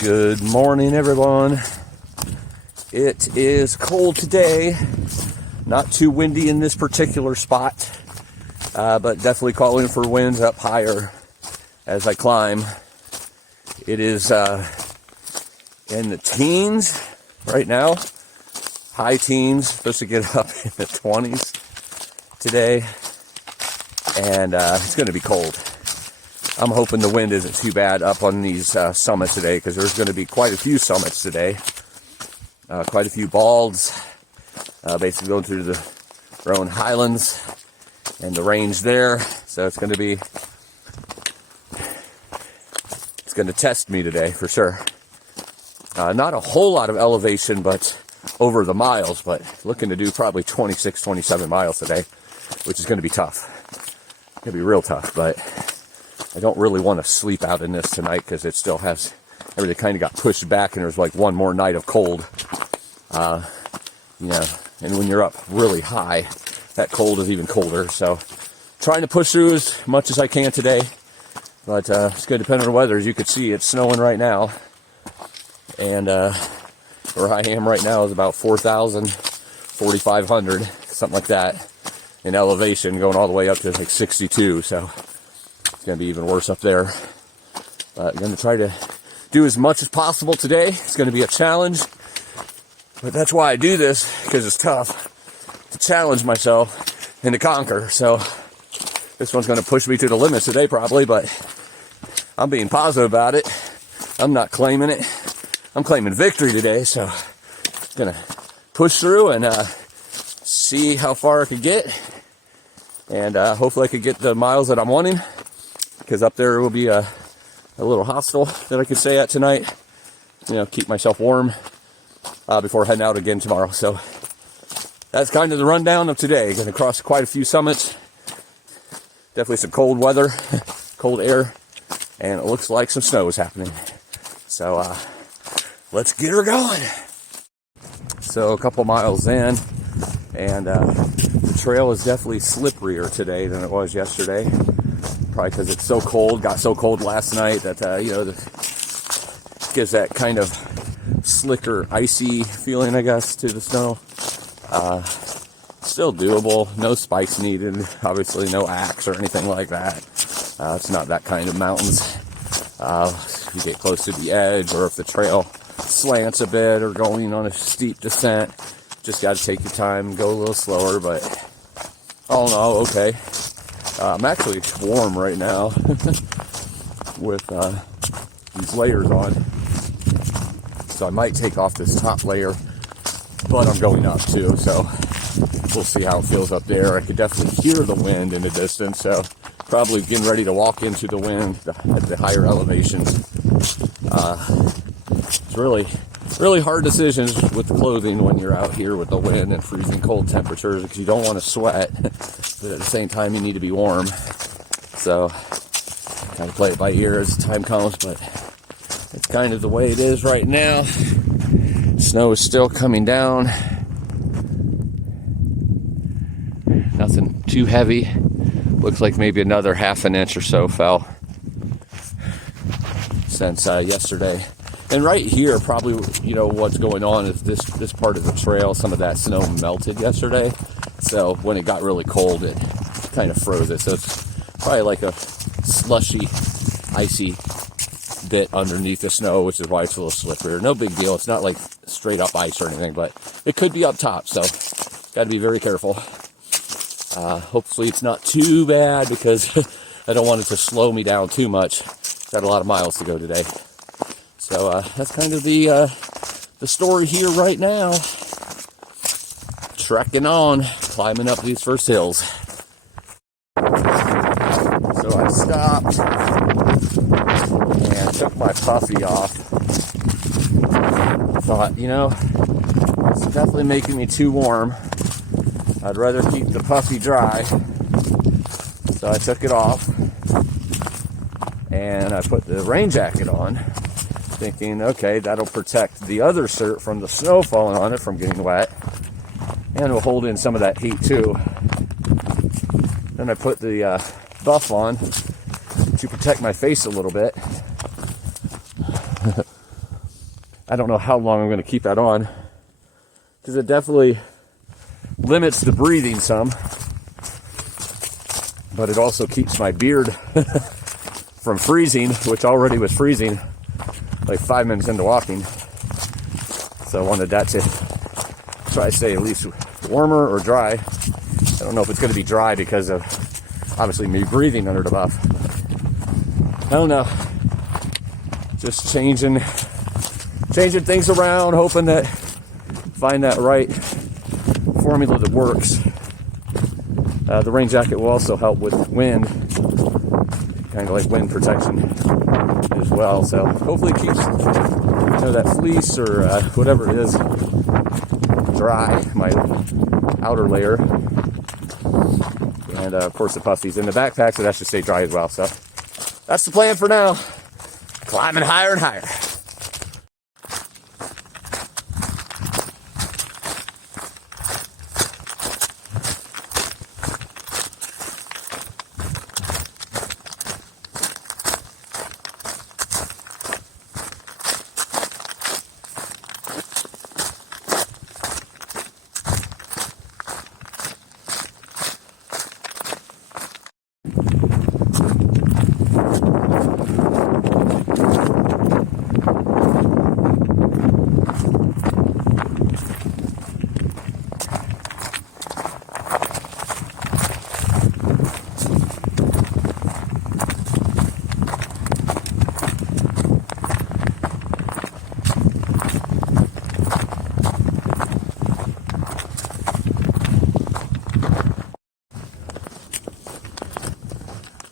Good morning, everyone. It is cold today. Not too windy in this particular spot, but definitely calling for winds up higher as I climb. It is in the teens right now, high teens, supposed to get up in the 20s today, and it's going to be cold. I'm hoping the wind isn't too bad up on these summits today, because there's going to be quite a few summits today. Quite a few balds, basically going through their own highlands and the range there. So it's going to test me today for sure. Not a whole lot of elevation, but over the miles, but looking to do probably 26, 27 miles today, which is going to be tough. It's going to be real tough, but I don't really want to sleep out in this tonight because it still has, everything kind of got pushed back and there's like one more night of cold. And when you're up really high, that cold is even colder. So trying to push through as much as I can today, but it's going to depend on the weather. As you can see, it's snowing right now. And where I am right now is about 4,000, 4,500, something like that in elevation, going all the way up to like 62. So it's going to be even worse up there. But I'm going to try to do as much as possible today. It's going to be a challenge, but that's why I do this, because it's tough to challenge myself and to conquer. So this one's going to push me to the limits today probably, but I'm being positive about it. I'm not claiming it. I'm claiming victory today, so I'm going to push through and see how far I can get. And hopefully I could get the miles that I'm wanting, because up there will be a little hostel that I could stay at tonight. Keep myself warm before heading out again tomorrow. So that's kind of the rundown of today. Going to cross quite a few summits. Definitely some cold weather, cold air, and it looks like some snow is happening. So let's get her going. So a couple miles in, and the trail is definitely slipperier today than it was yesterday. Probably because it's so cold, got so cold last night that, gives that kind of slicker, icy feeling, I guess, to the snow. Still doable, no spikes needed, obviously no axe or anything like that. It's not that kind of mountains. If you get close to the edge, or if the trail slants a bit or going on a steep descent, just got to take your time, go a little slower, but all in all, okay. I'm actually warm right now with these layers on, so I might take off this top layer, but I'm going up too, so we'll see how it feels up there. I could definitely hear the wind in the distance, so probably getting ready to walk into the wind at the higher elevations. It's really hard decisions with the clothing when you're out here with the wind and freezing cold temperatures, because you don't want to sweat, but at the same time you need to be warm. So kind of play it by ear as time comes, but it's kind of the way it is right now. Snow is still coming down. Nothing too heavy. Looks like maybe another half an inch or so fell since yesterday. And right here, probably, what's going on is this part of the trail, some of that snow melted yesterday. So when it got really cold, it kind of froze it. So it's probably like a slushy, icy bit underneath the snow, which is why it's a little slipperier. No big deal. It's not like straight up ice or anything, but it could be up top. So got to be very careful. Hopefully it's not too bad, because I don't want it to slow me down too much. Got a lot of miles to go today. So that's kind of the story here right now. Trekking on, climbing up these first hills. So I stopped and took my puffy off. Thought, it's definitely making me too warm. I'd rather keep the puffy dry. So I took it off and I put the rain jacket on, thinking, okay, that'll protect the other shirt from the snow falling on it from getting wet, and will hold in some of that heat too. Then I put the buff on to protect my face a little bit. I don't know how long I'm going to keep that on, because it definitely limits the breathing some, but it also keeps my beard from freezing, which already was freezing like 5 minutes into walking. So I wanted that to try to stay at least warmer or dry. I don't know if it's going to be dry because of obviously me breathing under the buff. I don't know. Just changing things around, hoping that find that right formula that works. The rain jacket will also help with wind, kind of like wind protection as well. So hopefully it keeps that fleece or whatever it is dry, my outer layer. And of course the puffies in the backpack, so that should stay dry as well. So that's the plan for now. Climbing higher and higher.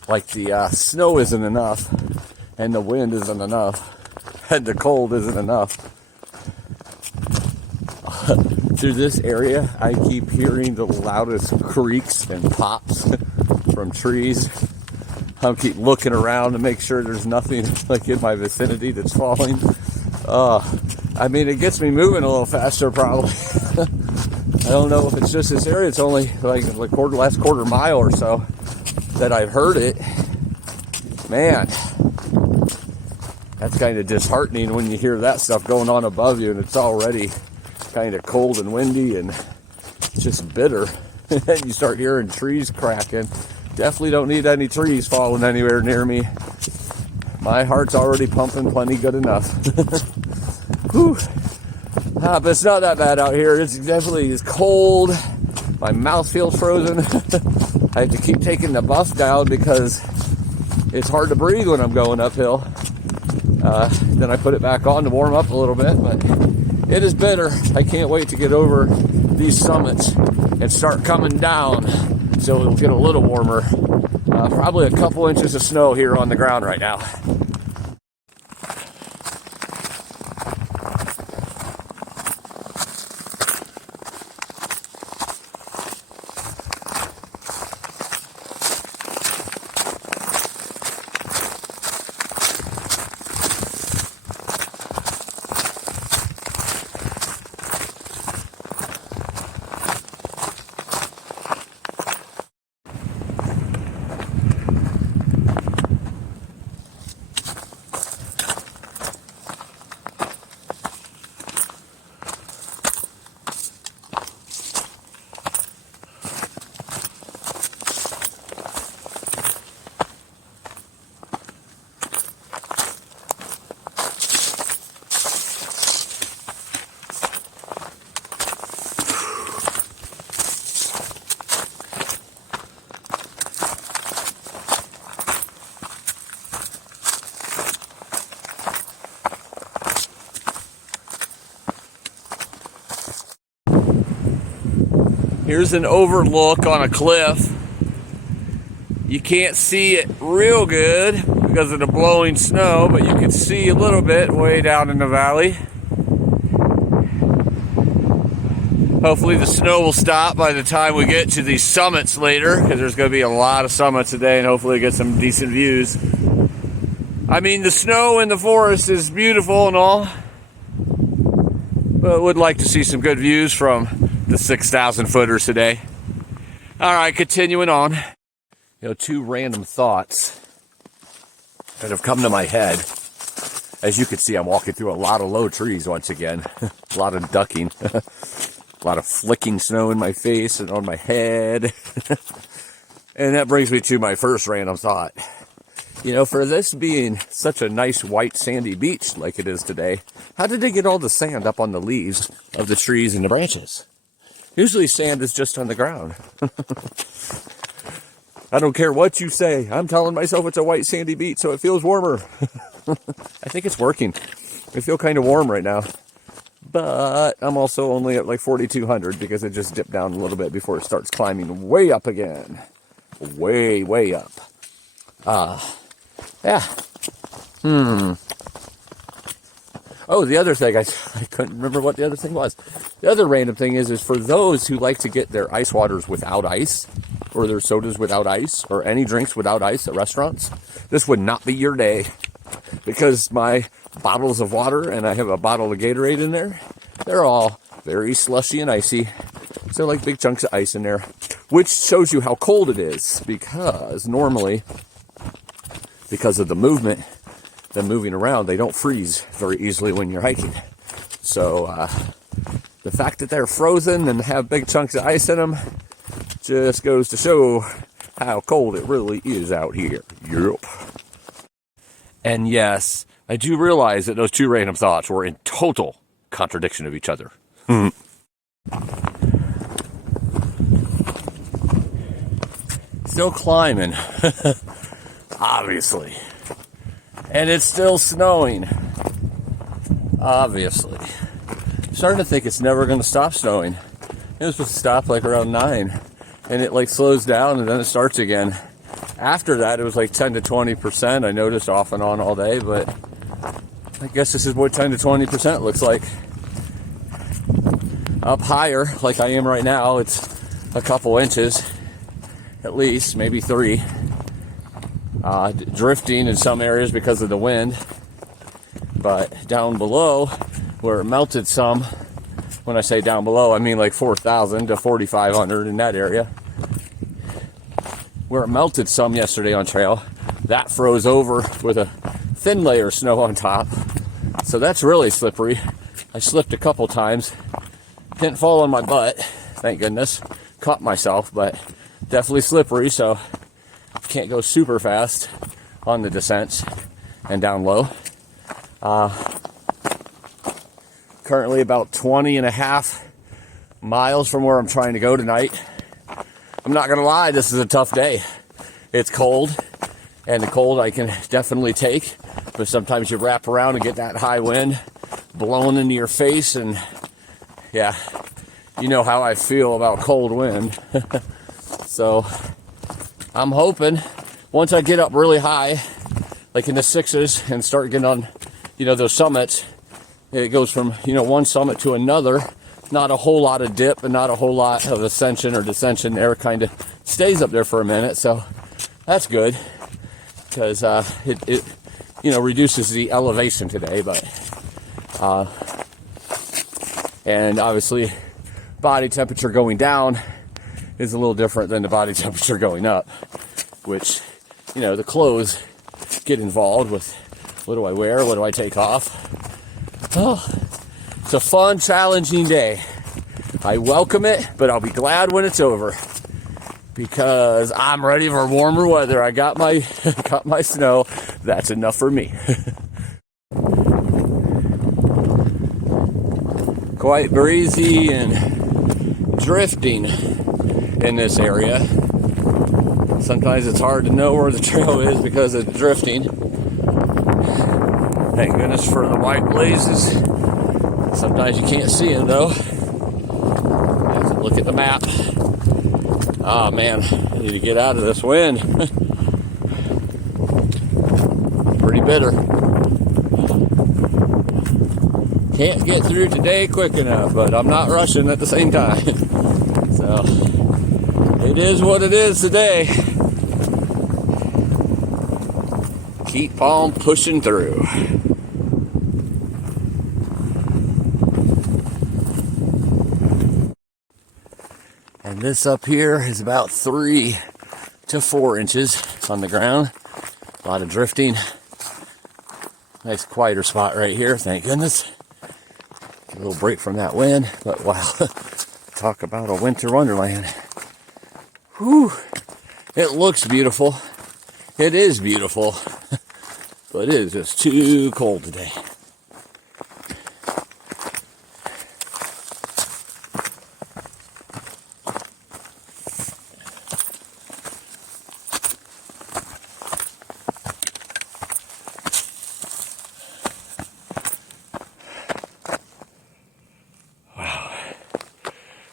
Like the snow isn't enough, and the wind isn't enough, and the cold isn't enough. Through this area, I keep hearing the loudest creaks and pops from trees. I keep looking around to make sure there's nothing like in my vicinity that's falling. I mean, it gets me moving a little faster probably. I don't know if it's just this area. It's only like last quarter mile or so that I've heard it. Man, that's kind of disheartening when you hear that stuff going on above you and it's already kind of cold and windy and just bitter. And you start hearing trees cracking. Definitely don't need any trees falling anywhere near me. My heart's already pumping plenty good enough. Whew. But it's not that bad out here. It's cold. My mouth feels frozen. I have to keep taking the buff down because it's hard to breathe when I'm going uphill. Then I put it back on to warm up a little bit, but it is bitter. I can't wait to get over these summits and start coming down so it'll get a little warmer. Probably a couple inches of snow here on the ground right now. Here's an overlook on a cliff. You can't see it real good because of the blowing snow, but you can see a little bit way down in the valley. Hopefully the snow will stop by the time we get to these summits later, because there's going to be a lot of summits today, and hopefully get some decent views. I mean, the snow in the forest is beautiful and all, but would like to see some good views from the 6,000 footers today. All right, continuing on. Two random thoughts that have come to my head As you can see, I'm walking through a lot of low trees once again. A lot of ducking. A lot of flicking snow in my face and on my head. And that brings me to my first random thought. You know, for this being such a nice white sandy beach like it is today, how did they get all the sand up on the leaves of the trees and the branches? Usually sand is just on the ground. I don't care what you say. I'm telling myself it's a white sandy beach so it feels warmer. I think it's working. I feel kind of warm right now. But I'm also only at like 4,200 because it just dipped down a little bit before it starts climbing way up again. Way, way up. Yeah. Oh, the other thing, I couldn't remember what the other thing was. The other random thing is for those who like to get their ice waters without ice, or their sodas without ice, or any drinks without ice at restaurants, this would not be your day. Because my bottles of water, and I have a bottle of Gatorade in there, they're all very slushy and icy. So like big chunks of ice in there, which shows you how cold it is. Because normally, because of the movement, them moving around, they don't freeze very easily when you're hiking. So the fact that they're frozen and have big chunks of ice in them just goes to show how cold it really is out here. Yep. And yes, I do realize that those two random thoughts were in total contradiction of each other. Still climbing, obviously. And it's still snowing, obviously. Starting to think it's never going to stop snowing. It was supposed to stop like around 9, and it like slows down and then it starts again. After that, it was like 10 to 20%. I noticed off and on all day, but I guess this is what 10 to 20% looks like. Up higher, like I am right now, it's a couple inches, at least, maybe 3. Drifting in some areas because of the wind, but down below where it melted some, when I say down below I mean like 4,000 to 4,500 in that area, where it melted some yesterday on trail, that froze over with a thin layer of snow on top, so that's really slippery. I slipped a couple times, didn't fall on my butt, thank goodness, caught myself, but definitely slippery, so can't go super fast on the descents and down low. Currently about 20 and a half miles from where I'm trying to go tonight. I'm not gonna lie, this is a tough day. It's cold, and the cold I can definitely take, but sometimes you wrap around and get that high wind blowing into your face, and yeah, you know how I feel about cold wind. So I'm hoping once I get up really high, like in the 6s, and start getting on, those summits, it goes from, one summit to another. Not a whole lot of dip and not a whole lot of ascension or descension there. Kind of stays up there for a minute, so that's good because it reduces the elevation today. But and obviously, body temperature going down is a little different than the body temperature going up, which, the clothes get involved with. What do I wear? What do I take off? Oh, it's a fun, challenging day. I welcome it, but I'll be glad when it's over because I'm ready for warmer weather. I got my snow. That's enough for me. Quite breezy and drifting in this area. Sometimes it's hard to know where the trail is because of the drifting. Thank goodness for the white blazes. Sometimes you can't see them though. I have to look at the map. Oh man, I need to get out of this wind. Pretty bitter. Can't get through today quick enough, but I'm not rushing at the same time. So, it is what it is today. Keep on pushing through. And this up here is about 3 to 4 inches on the ground. A lot of drifting. Nice quieter spot right here, thank goodness. A little break from that wind, but wow, talk about a winter wonderland. Whew, it looks beautiful. It is beautiful, but it is just too cold today.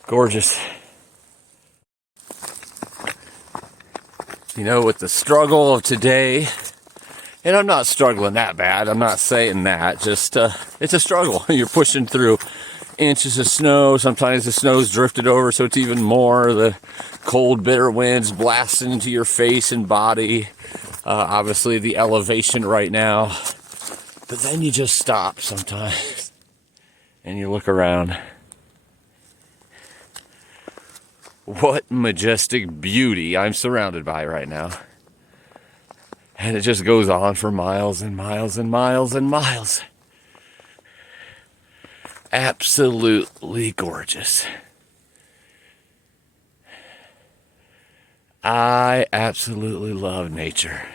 Gorgeous. You know, with the struggle of today, and I'm not struggling that bad, I'm not saying that, just it's a struggle. You're pushing through inches of snow, sometimes the snow's drifted over so it's even more, the cold bitter winds blasting into your face and body, obviously the elevation right now, but then you just stop sometimes and you look around. What majestic beauty I'm surrounded by right now. And it just goes on for miles and miles and miles and miles. Absolutely gorgeous. I absolutely love nature.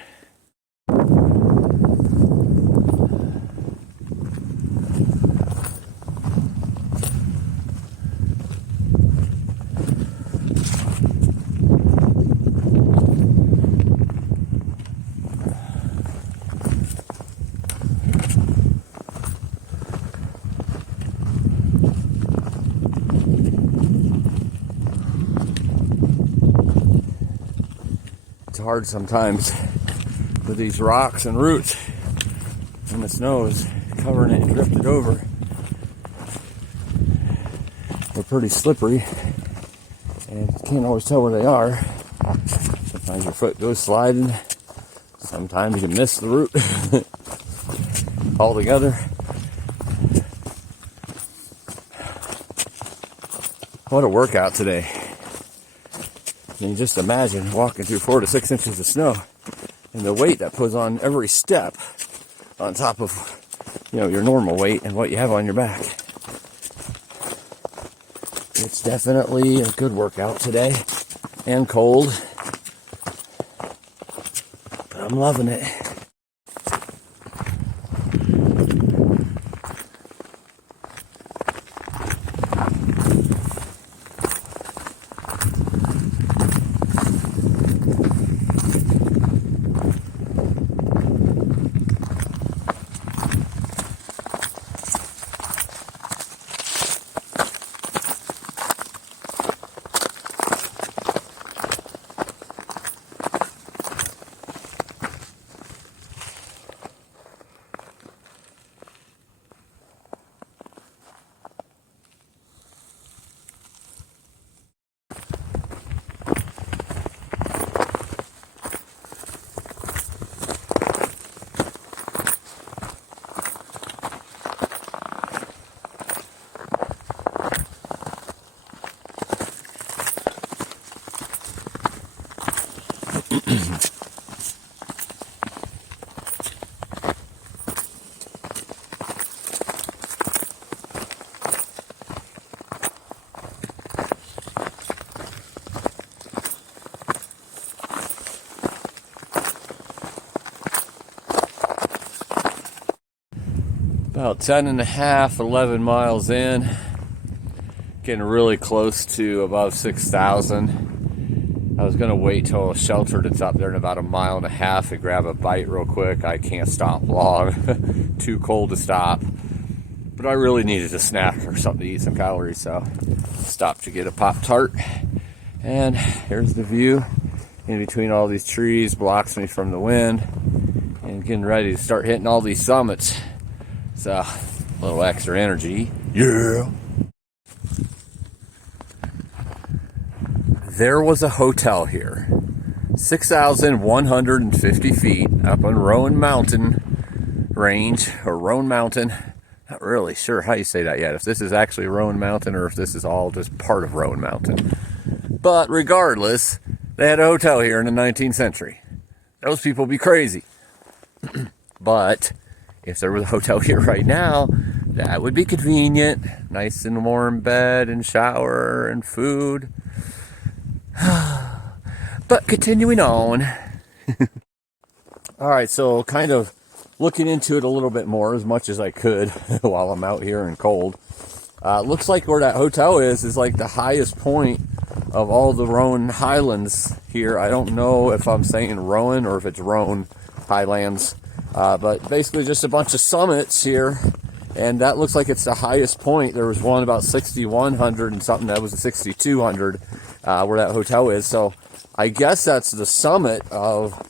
It's hard sometimes with these rocks and roots and the snow is covering it and drifted over. They're pretty slippery and you can't always tell where they are. Sometimes your foot goes sliding, sometimes you miss the root altogether. What a workout today. I mean, just imagine walking through 4 to 6 inches of snow and the weight that puts on every step on top of, you know, your normal weight and what you have on your back. It's definitely a good workout today and cold, but I'm loving it. About 10 and a half, 11 miles in, getting really close to above 6,000. I was gonna wait till sheltered. It's up there in about a mile and a half and grab a bite real quick. I can't stop long, too cold to stop. But I really needed a snack or something to eat some calories, so stopped to get a Pop-Tart. And here's the view in between all these trees, blocks me from the wind, and getting ready to start hitting all these summits. So, a little extra energy. Yeah. There was a hotel here. 6,150 feet up on Rowan Mountain Range, or Rowan Mountain. Not really sure how you say that yet. If this is actually Rowan Mountain or if this is all just part of Rowan Mountain. But regardless, they had a hotel here in the 19th century. Those people be crazy. But if there was a hotel here right now, that would be convenient. Nice and warm bed and shower and food. But continuing on. All right, so kind of looking into it a little bit more as much as I could while I'm out here and cold. Looks like where that hotel is like the highest point of all the Roan Highlands here. I don't know if I'm saying Roan or if it's Roan Highlands, but basically just a bunch of summits here, and that looks like it's the highest point. There was one about 6,100 and something that was a 6,200 where that hotel is. So I guess that's the summit of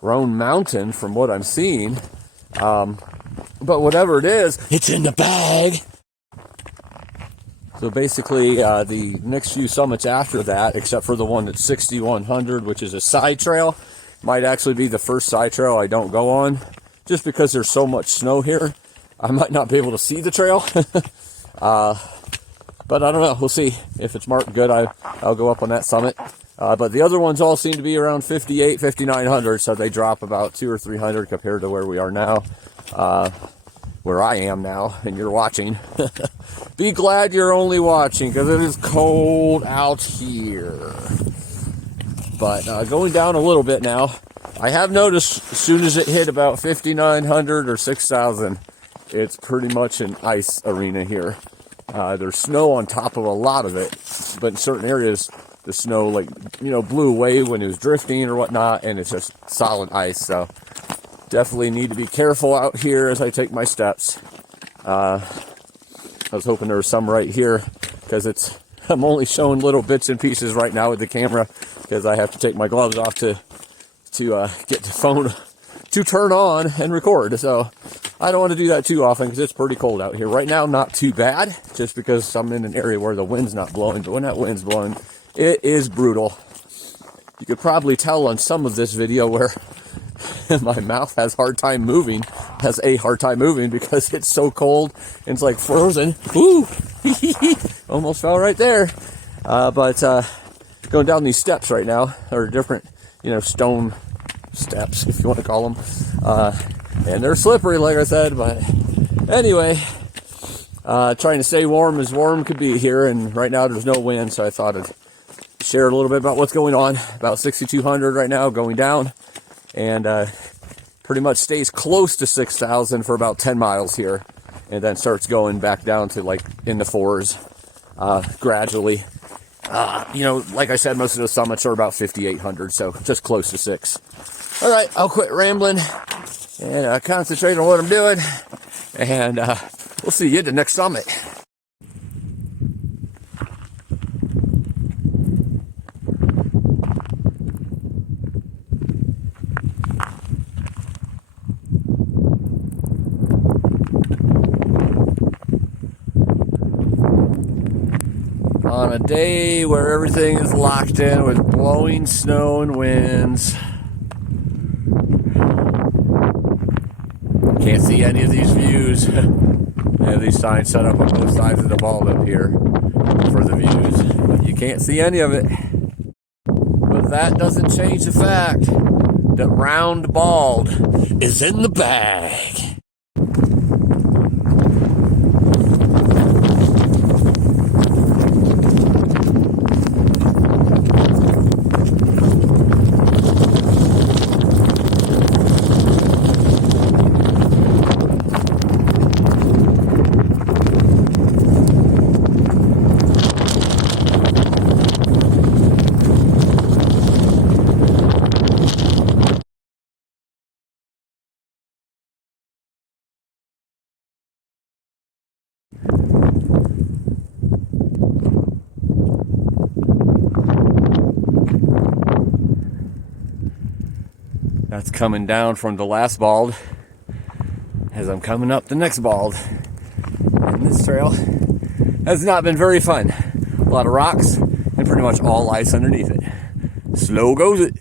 Roan Mountain from what I'm seeing. But whatever it is, it's in the bag. So basically, the next few summits after that, except for the one that's 6,100, which is a side trail, might actually be the first side trail I don't go on, just because there's so much snow here. I might not be able to see the trail. But I don't know. We'll see. If it's marked good, I'll go up on that summit. But the other ones all seem to be around 5,800, 5,900, so they drop about 200 or 300 compared to where we are now. Where I am now, and you're watching. Be glad you're only watching, because it is cold out here. But going down a little bit now, I have noticed as soon as it hit about 5,900 or 6,000, it's pretty much an ice arena here. There's snow on top of a lot of it, but in certain areas, the snow, blew away when it was drifting or whatnot, and it's just solid ice. So definitely need to be careful out here as I take my steps. I was hoping there was some right here, because I'm only showing little bits and pieces right now with the camera, because I have to take my gloves off to get the phone to turn on and record. So I don't want to do that too often, because it's pretty cold out here. Right now, not too bad, just because I'm in an area where the wind's not blowing, but when that wind's blowing, it is brutal. You could probably tell on some of this video where my mouth has a hard time moving because it's so cold and it's like frozen. Woo! Almost fell right there. But going down these steps right now, or different, stone steps, if you want to call them. And they're slippery, like I said, but anyway, trying to stay warm as warm could be here, and right now there's no wind, so I thought I'd share a little bit about what's going on. About 6,200 right now, going down, and pretty much stays close to 6,000 for about 10 miles here, and then starts going back down to like in the fours gradually. Like I said, most of those summits are about 5,800, so just close to 6. All right, I'll quit rambling and concentrate on what I'm doing, and we'll see you at the next summit. On a day where everything is locked in with blowing snow and winds. Can't see any of these views. They have these signs set up on both sides of the bald up here for the views, but you can't see any of it. But that doesn't change the fact that round bald is in the bag. That's coming down from the last bald as I'm coming up the next bald. And this trail has not been very fun. A lot of rocks and pretty much all ice underneath it. Slow goes it.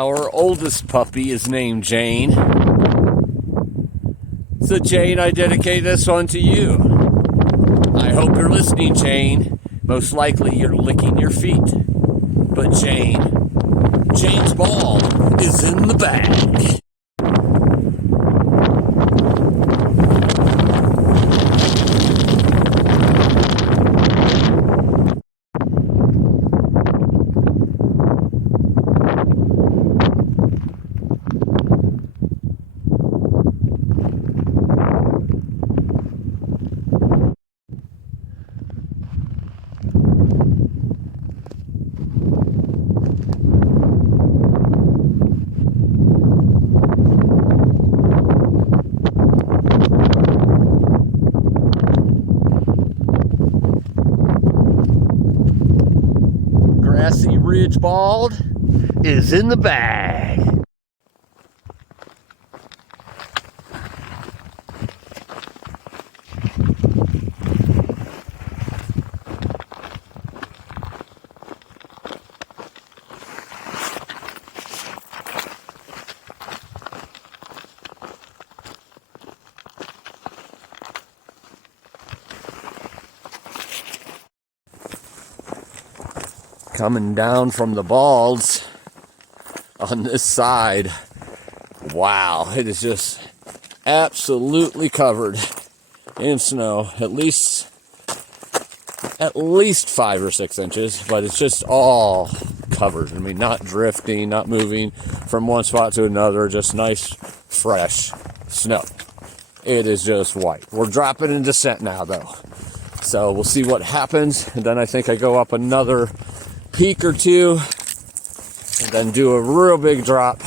Our oldest puppy is named Jane. So Jane, I dedicate this one to you. I hope you're listening, Jane. Most likely you're licking your feet. But Jane's ball is in the bag. Grassy Ridge Bald is in the bag. Coming down from the balds on this side. Wow, it is just absolutely covered in snow. At least 5 or 6 inches, but it's just all covered. I mean, not drifting, not moving from one spot to another, just nice, fresh snow. It is just white. We're dropping in descent now, though. So we'll see what happens, and then I think I go up another peak or two, and then do a real big drop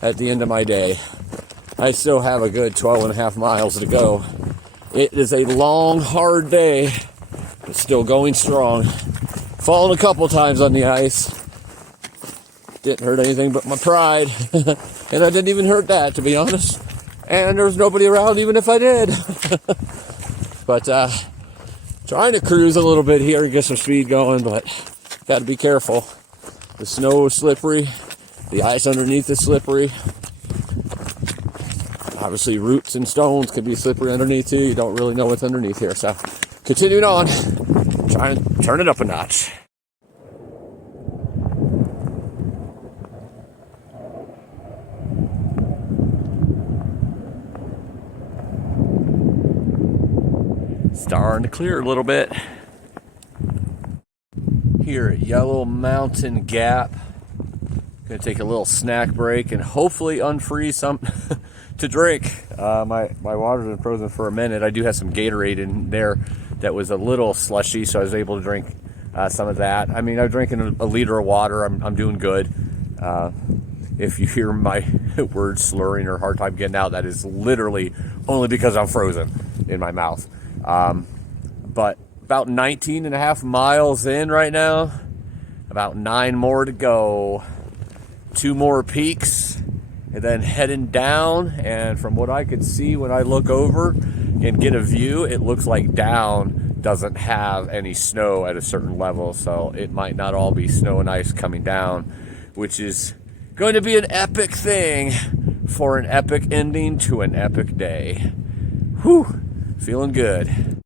at the end of my day. I still have a good 12.5 miles to go. It is a long, hard day, but still going strong. Fallen a couple times on the ice. Didn't hurt anything but my pride. And I didn't even hurt that, to be honest. And there was nobody around even if I did. But trying to cruise a little bit here and get some speed going, but got to be careful. The snow is slippery. The ice underneath is slippery. Obviously, roots and stones can be slippery underneath too. You don't really know what's underneath here. So, continuing on, trying to turn it up a notch. Starting to clear a little bit. Here at Yellow Mountain Gap. Gonna take a little snack break and hopefully unfreeze something to drink. My water's been frozen for a minute. I do have some Gatorade in there that was a little slushy, so I was able to drink some of that. I mean, I'm drinking a liter of water. I'm doing good. If you hear my words slurring or hard time getting out, that is literally only because I'm frozen in my mouth. But about 19.5 miles in right now, about 9 more to go, 2 more peaks, and then heading down. And from what I could see when I look over and get a view, it looks like down doesn't have any snow at a certain level, so it might not all be snow and ice coming down, which is going to be an epic thing for an epic ending to an epic day. Whew, feeling good.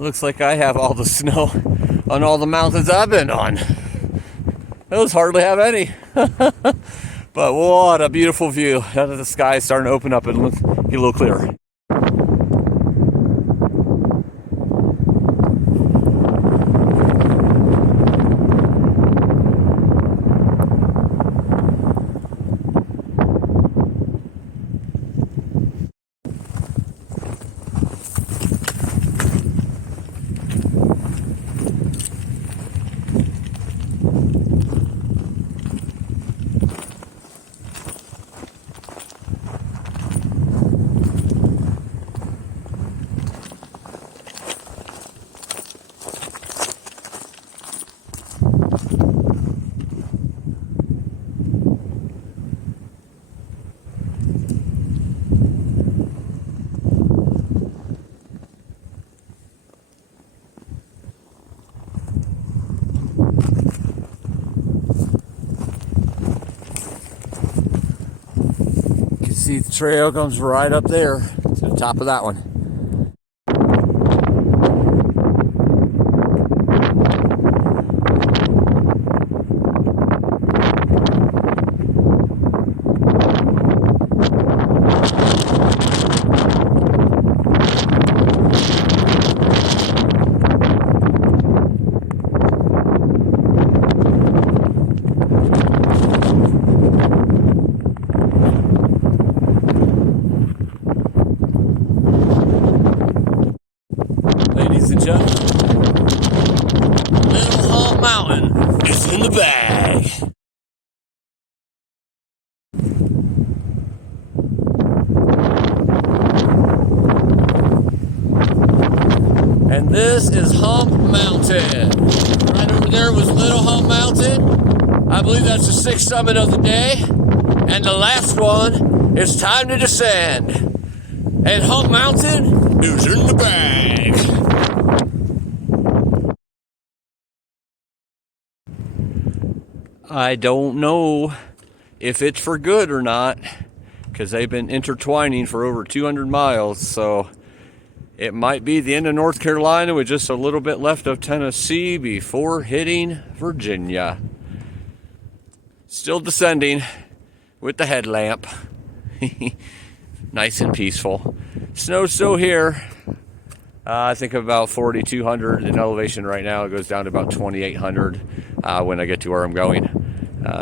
Looks like I have all the snow on all the mountains I've been on. Those hardly have any. But what a beautiful view. Now that the sky is starting to open up and get a little clearer. trail comes right up there to the top of that one. Ladies and gentlemen, Little Hump Mountain is in the bag. And this is Hump Mountain. Right over there was Little Hump Mountain. I believe that's the sixth summit of the day. And the last one, it's time to descend. And Hump Mountain is in the bag. I don't know if it's for good or not, because they've been intertwining for over 200 miles, so it might be the end of North Carolina with just a little bit left of Tennessee before hitting Virginia. Still descending with the headlamp. Nice and peaceful. Snow's still here. I think about 4,200 in elevation right now. It goes down to about 2,800 when I get to where I'm going.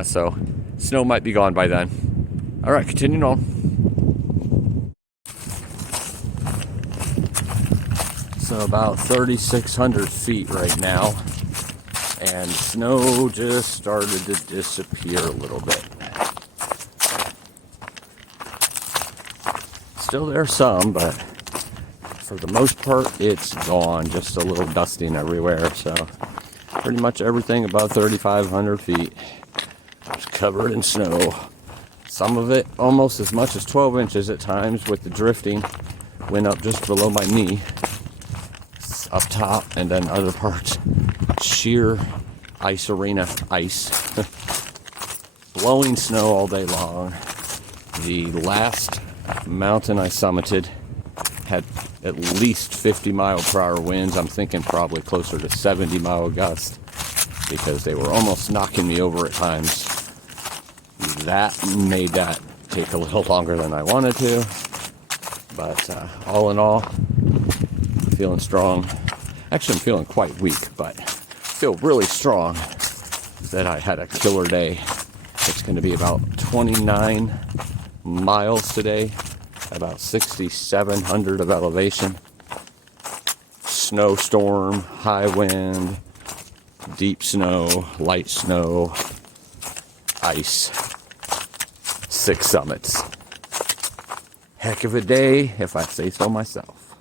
So snow might be gone by then. All right, continuing on. So about 3,600 feet right now. And snow just started to disappear a little bit. Still there some, but for the most part, it's gone. Just a little dusting everywhere. So pretty much everything above 3,500 feet is covered in snow. Some of it almost as much as 12 inches at times with the drifting. Went up just below my knee up top, and then other parts sheer ice arena ice. Blowing snow all day long. The last mountain I summited had at least 50 mile per hour winds. I'm thinking probably closer to 70 mile gusts, because they were almost knocking me over at times. That made that take a little longer than I wanted to, but all in all, feeling strong. Actually, I'm feeling quite weak, but feel really strong that I had a killer day. It's going to be about 29 miles today, about 6,700 of elevation. Snowstorm, high wind, deep snow, light snow, ice. 6 summits. Heck of a day, if I say so myself.